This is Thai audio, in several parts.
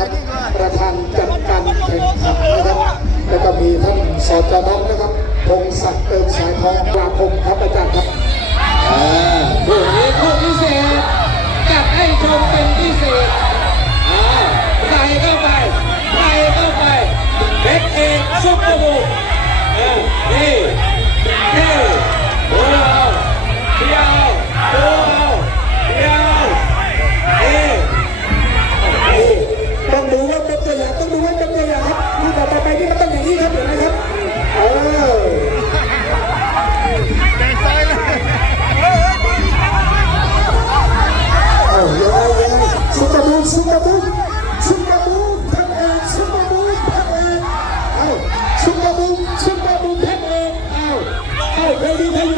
ครับ ประธานจัดการแข่งขันนะครับ แล้วก็มีท่านสจน้องนะครับพงศักดิ์เติมสายทองปราคมครับอาจารย์ครับคู่นี้คู่พิเศษจัดให้ชมเป็นพิเศษใส่เข้าไปใส่เข้าไปเบ็กเองซุปเปอร์บูนี่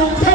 동태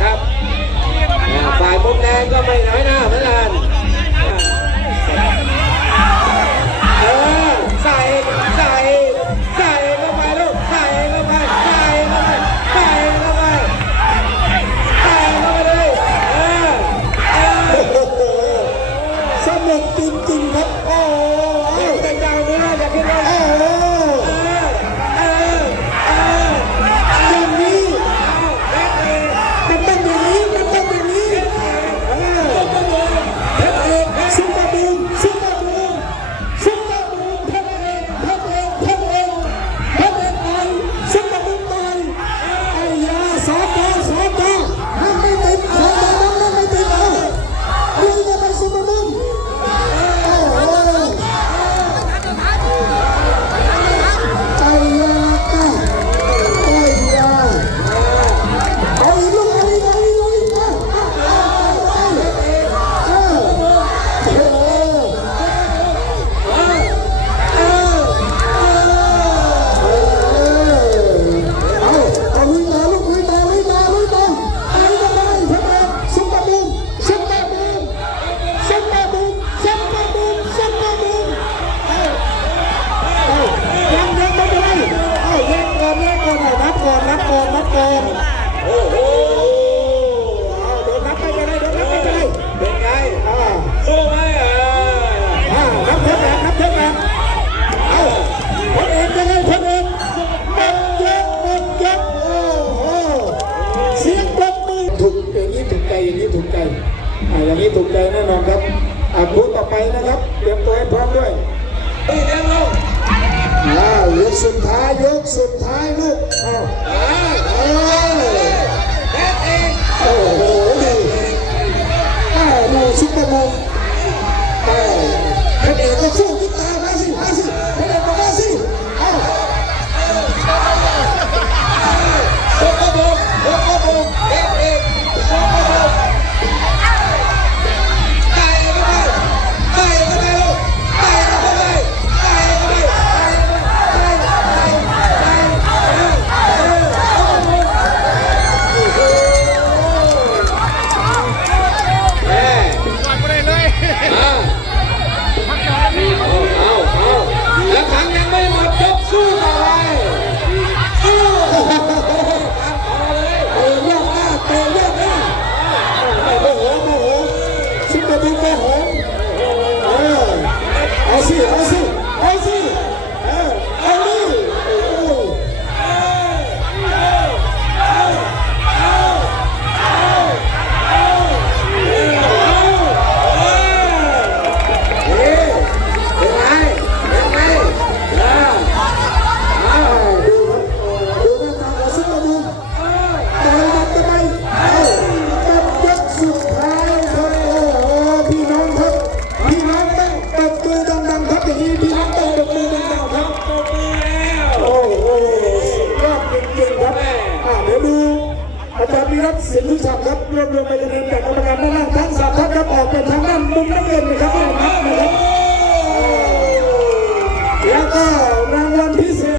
ครับฝ่ายมุมแดงก็ไม่น้อยหน้า ถูกอย่างนี้ถูกใจอย่างนี้ถูกใจอย่างนี้ถูกใจแน่นอนครับรู้ต่อไหมนะครับ เตรียมตัวให้พร้อมด้วยลุยนะครับยกสุดท้ายยกสุดท้ายลูกอา เดี๋ยวดึงไปหอเอาสิเอาสิเอาสิ ครับเสียงลูกฉับครับรวมรวมไปจะแนนจากกรรมการด้านล่างทั้งสามท่านครับออกเป็นทางด้านมุมน้ำเงินครับที่ออกมานะครับแล้วก็